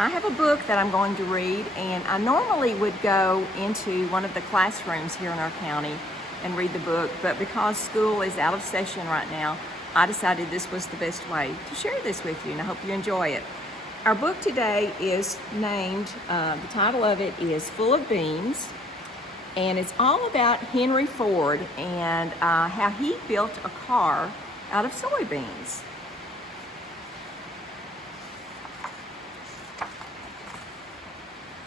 I have a book that I'm going to read, and I normally would go into one of the classrooms here in our county and read the book, but because school is out of session right now, I decided this was the best way to share this with you, and I hope you enjoy it. Our book today is named, the title of it is Full of Beans, and it's all about Henry Ford and how he built a car out of soybeans.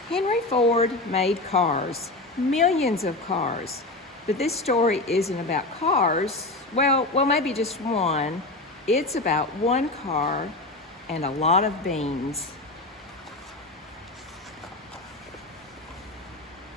Henry Ford made cars, millions of cars. But this story isn't about cars. Well, maybe just one. It's about one car and a lot of beans.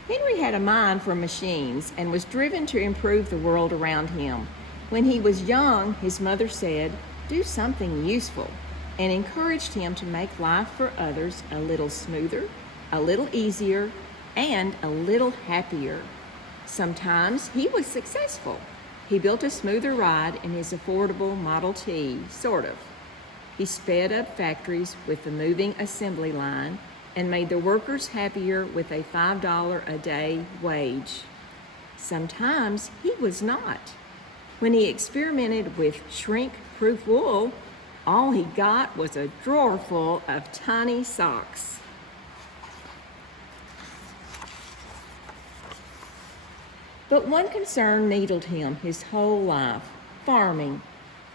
Henry had a mind for machines and was driven to improve the world around him. When he was young, his mother said, "Do something useful," and encouraged him to make life for others a little smoother, a little easier, and a little happier. Sometimes he was successful. He built a smoother ride in his affordable Model T, sort of. He sped up factories with the moving assembly line and made the workers happier with a $5 a day wage. Sometimes he was not. When he experimented with shrink-proof wool, all he got was a drawer full of tiny socks. But one concern needled him his whole life: farming.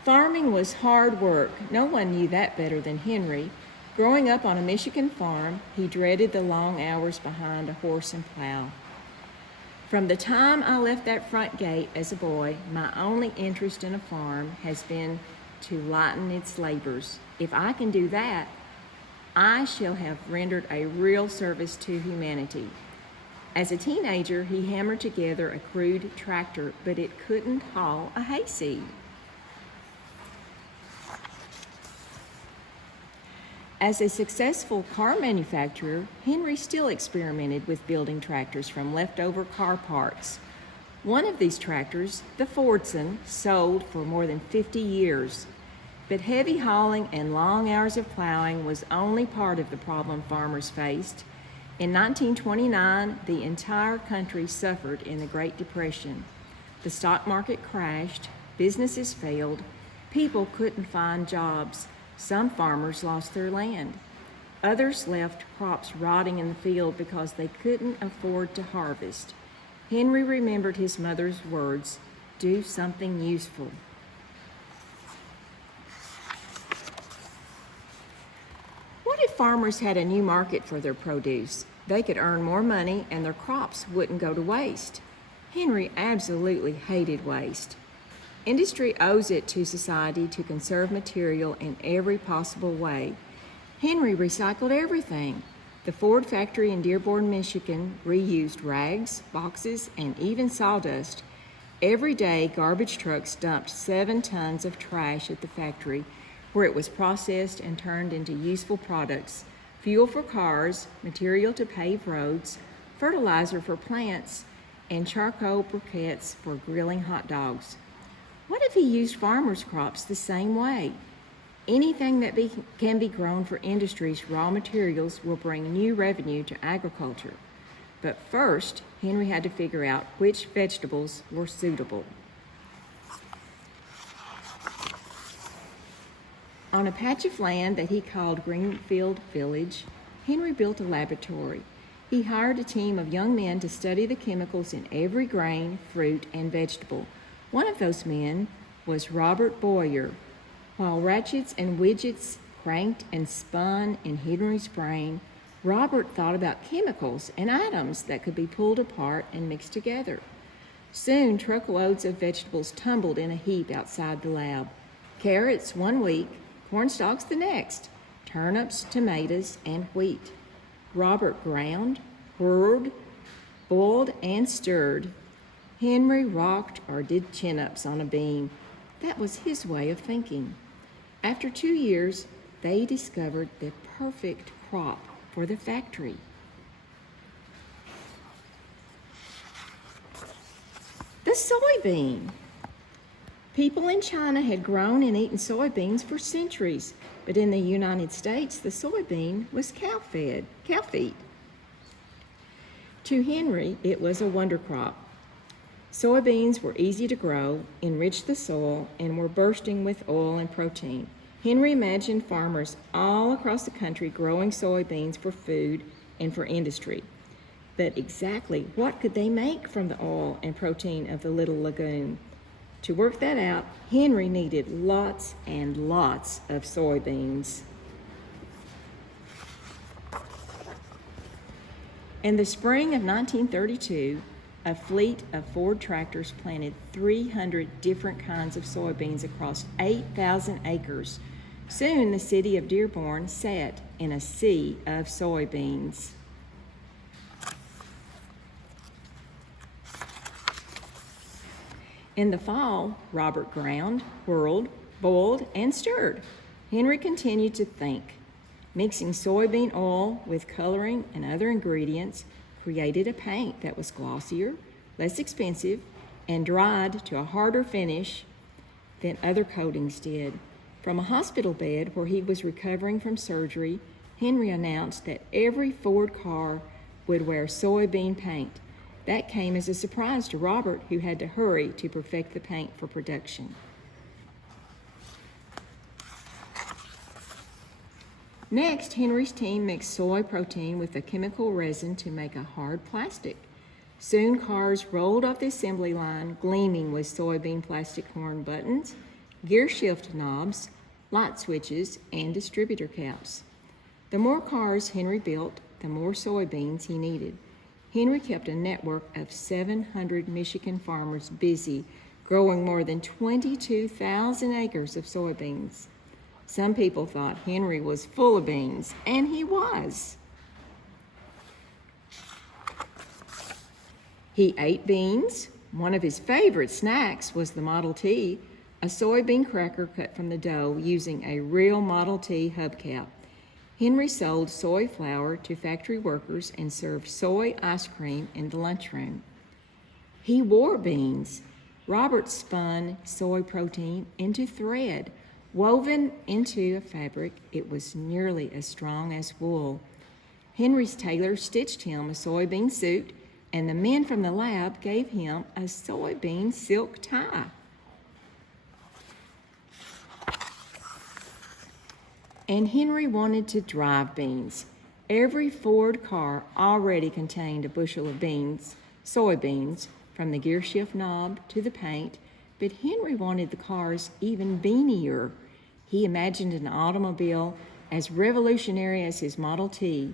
Farming was hard work. No one knew that better than Henry. Growing up on a Michigan farm, he dreaded the long hours behind a horse and plow. From the time I left that front gate as a boy, my only interest in a farm has been to lighten its labors. If I can do that, I shall have rendered a real service to humanity. As a teenager, he hammered together a crude tractor, but it couldn't haul a hayseed. As a successful car manufacturer, Henry still experimented with building tractors from leftover car parts. One of these tractors, the Fordson, sold for more than 50 years. But heavy hauling and long hours of plowing was only part of the problem farmers faced. In 1929, the entire country suffered in the Great Depression. The stock market crashed, businesses failed, people couldn't find jobs. Some farmers lost their land. Others left crops rotting in the field because they couldn't afford to harvest. Henry remembered his mother's words, "Do something useful." What if farmers had a new market for their produce? They could earn more money and their crops wouldn't go to waste. Henry absolutely hated waste. Industry owes it to society to conserve material in every possible way. Henry recycled everything. The Ford factory in Dearborn, Michigan reused rags, boxes, and even sawdust. Every day, garbage trucks dumped 7 tons of trash at the factory, where it was processed and turned into useful products: fuel for cars, material to pave roads, fertilizer for plants, and charcoal briquettes for grilling hot dogs. What if he used farmers' crops the same way? Anything that can be grown for industry's raw materials will bring new revenue to agriculture. But first, Henry had to figure out which vegetables were suitable. On a patch of land that he called Greenfield Village, Henry built a laboratory. He hired a team of young men to study the chemicals in every grain, fruit, and vegetable. One of those men was Robert Boyer. While ratchets and widgets cranked and spun in Henry's brain, Robert thought about chemicals and atoms that could be pulled apart and mixed together. Soon, truckloads of vegetables tumbled in a heap outside the lab. Carrots 1 week, corn stalks the next, turnips, tomatoes, and wheat. Robert ground, whirled, boiled, and stirred. Henry rocked or did chin-ups on a beam. That was his way of thinking. After 2 years, they discovered the perfect crop for the factory. The soybean. People in China had grown and eaten soybeans for centuries, but in the United States, the soybean was cow feed. To Henry, it was a wonder crop. Soybeans were easy to grow, enriched the soil, and were bursting with oil and protein. Henry imagined farmers all across the country growing soybeans for food and for industry. But exactly what could they make from the oil and protein of the little lagoon? To work that out, Henry needed lots and lots of soybeans. In the spring of 1932, a fleet of Ford tractors planted 300 different kinds of soybeans across 8,000 acres. Soon the city of Dearborn sat in a sea of soybeans. In the fall, Robert ground, whirled, boiled, and stirred. Henry continued to think. Mixing soybean oil with coloring and other ingredients created a paint that was glossier, less expensive, and dried to a harder finish than other coatings did. From a hospital bed where he was recovering from surgery, Henry announced that every Ford car would wear soybean paint. That came as a surprise to Robert, who had to hurry to perfect the paint for production. Next, Henry's team mixed soy protein with a chemical resin to make a hard plastic. Soon cars rolled off the assembly line, gleaming with soybean plastic horn buttons, gear shift knobs, light switches, and distributor caps. The more cars Henry built, the more soybeans he needed. Henry kept a network of 700 Michigan farmers busy, growing more than 22,000 acres of soybeans. Some people thought Henry was full of beans, and he was. He ate beans. One of his favorite snacks was the Model T, a soybean cracker cut from the dough using a real Model T hubcap. Henry sold soy flour to factory workers and served soy ice cream in the lunchroom. He wore beans. Robert spun soy protein into thread. Woven into a fabric, it was nearly as strong as wool. Henry's tailor stitched him a soybean suit, and the men from the lab gave him a soybean silk tie. And Henry wanted to drive beans. Every Ford car already contained a bushel of beans, soybeans, from the gear shift knob to the paint, but Henry wanted the cars even beanier. He imagined an automobile as revolutionary as his Model T,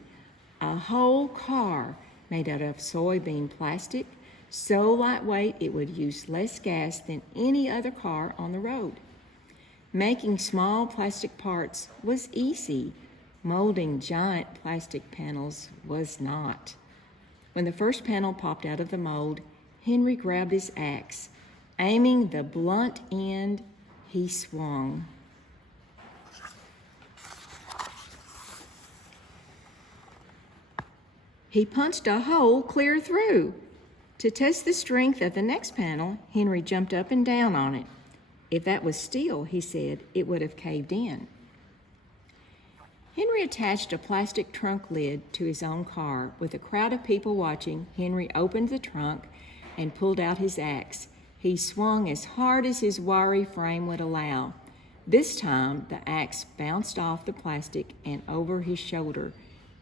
a whole car made out of soybean plastic, so lightweight it would use less gas than any other car on the road. Making small plastic parts was easy. Molding giant plastic panels was not. When the first panel popped out of the mold, Henry grabbed his axe. Aiming the blunt end, he swung. He punched a hole clear through. To test the strength of the next panel, Henry jumped up and down on it. If that was steel, he said, it would have caved in. Henry attached a plastic trunk lid to his own car. With a crowd of people watching, Henry opened the trunk and pulled out his axe. He swung as hard as his wiry frame would allow. This time, the axe bounced off the plastic and over his shoulder.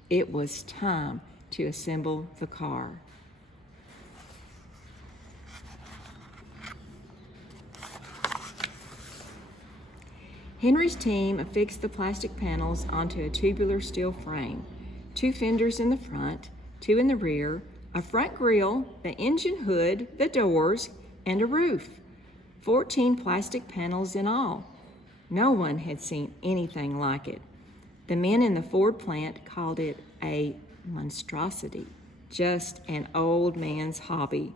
It was time to assemble the car. Henry's team affixed the plastic panels onto a tubular steel frame. 2 fenders in the front, 2 in the rear, a front grille, the engine hood, the doors, and a roof. 14 plastic panels in all. No one had seen anything like it. The men in the Ford plant called it a monstrosity, just an old man's hobby.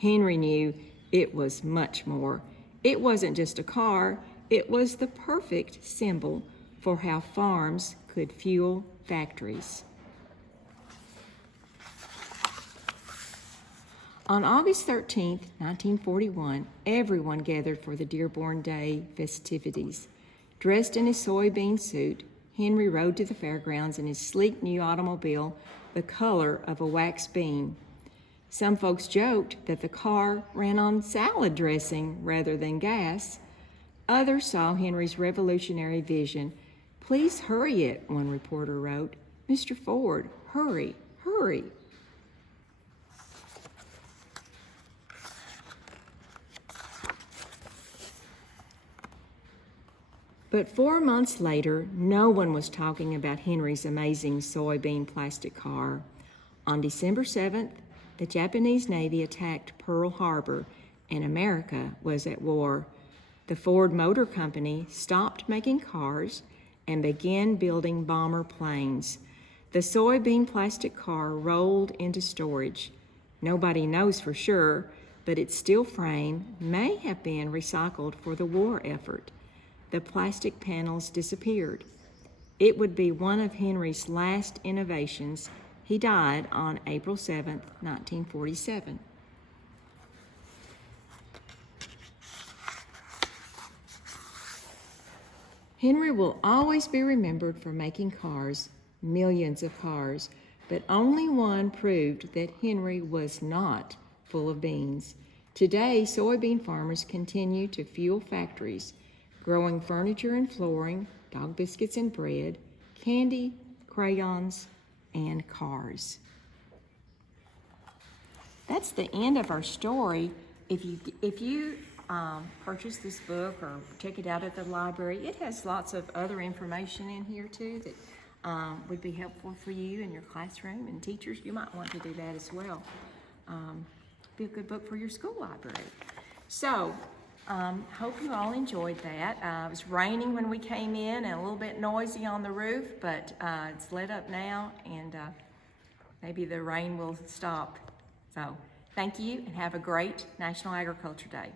Henry knew it was much more. It wasn't just a car, it was the perfect symbol for how farms could fuel factories. On August 13th, 1941, everyone gathered for the Dearborn Day festivities. Dressed in his soybean suit, Henry rode to the fairgrounds in his sleek new automobile, the color of a wax bean. Some folks joked that the car ran on salad dressing rather than gas. Others saw Henry's revolutionary vision. "Please hurry it," one reporter wrote. "Mr. Ford, hurry, hurry." But 4 months later, no one was talking about Henry's amazing soybean plastic car. On December 7th, the Japanese Navy attacked Pearl Harbor, and America was at war. The Ford Motor Company stopped making cars and began building bomber planes. The soybean plastic car rolled into storage. Nobody knows for sure, but its steel frame may have been recycled for the war effort. The plastic panels disappeared. It would be one of Henry's last innovations. He died on April 7, 1947. Henry will always be remembered for making cars, millions of cars, but only one proved that Henry was not full of beans. Today, soybean farmers continue to fuel factories, growing furniture and flooring, dog biscuits and bread, candy, crayons, and cars. That's the end of our story. If you purchase this book or check it out at the library, it has lots of other information in here too that would be helpful for you in your classroom, and teachers, you might want to do that as well. Be a good book for your school library. So, hope you all enjoyed that. It was raining when we came in and a little bit noisy on the roof, but it's lit up now, and maybe the rain will stop. So, thank you, and have a great National Agriculture Day.